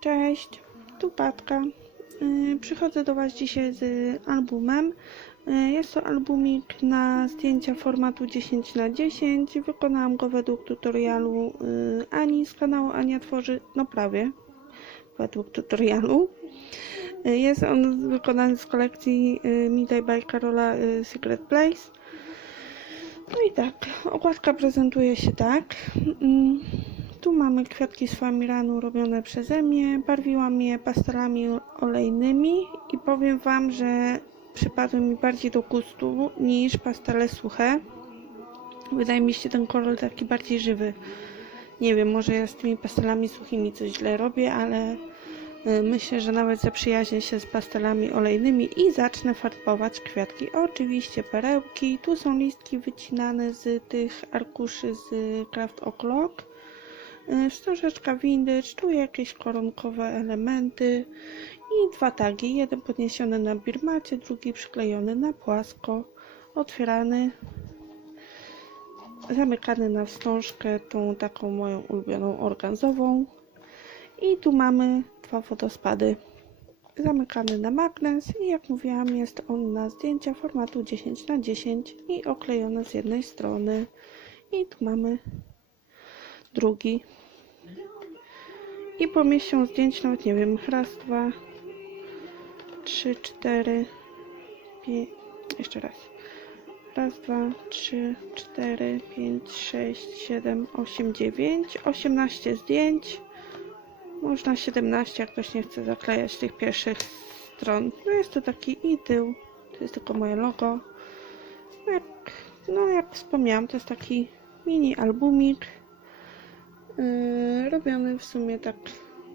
Cześć, tu Patka. Yy, Przychodzę do Was dzisiaj z albumem. Yy, Jest to albumik na zdjęcia formatu 10 na 10 Wykonałam go według tutorialu yy, Ani z kanału Ania Tworzy, no prawie według tutorialu. Jest on wykonany z kolekcji Midday by Karola yy, Secret Place. No i tak, okładka prezentuje się tak. Tu mamy kwiatki z famiranu robione przeze mnie. Barwiłam je pastelami olejnymi i powiem Wam, że przypadły mi bardziej do gustu niż pastele suche. Wydaje mi się ten kolor taki bardziej żywy. Nie wiem, może ja z tymi pastelami suchymi coś źle robię, ale y, myślę, że nawet zaprzyjaźnię się z pastelami olejnymi i zacznę farbować kwiatki. Oczywiście perełki. Tu są listki wycinane z tych arkuszy z Craft O'Clock. Y, Wstążeczka vintage, tu jakieś koronkowe elementy i dwa tagi. Jeden podniesiony na birmacie, drugi przyklejony na płasko. Otwierany, zamykany na wstążkę, tą taką moją ulubioną organzową. I tu mamy dwa wodospady. Zamykany na magnes i jak mówiłam jest on na zdjęcia formatu 10 na 10 i oklejony z jednej strony. I tu mamy drugi. I po miesiącu zdjęć nawet nie wiem, raz, dwa, trzy, cztery, pięć, jeszcze raz. Raz, dwa, trzy, cztery, pięć, sześć, siedem, osiem, dziewięć, osiemnaście zdjęć. Można 17, jak ktoś nie chce zaklejać tych pierwszych stron. No jest to taki i tył. To jest tylko moje logo. No jak, no jak wspomniałam, to jest taki mini albumik. Yy, robiony w sumie tak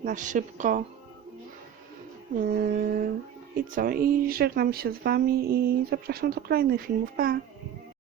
na szybko. Yy, I co? I żegnam się z Wami i zapraszam do kolejnych filmów. Pa!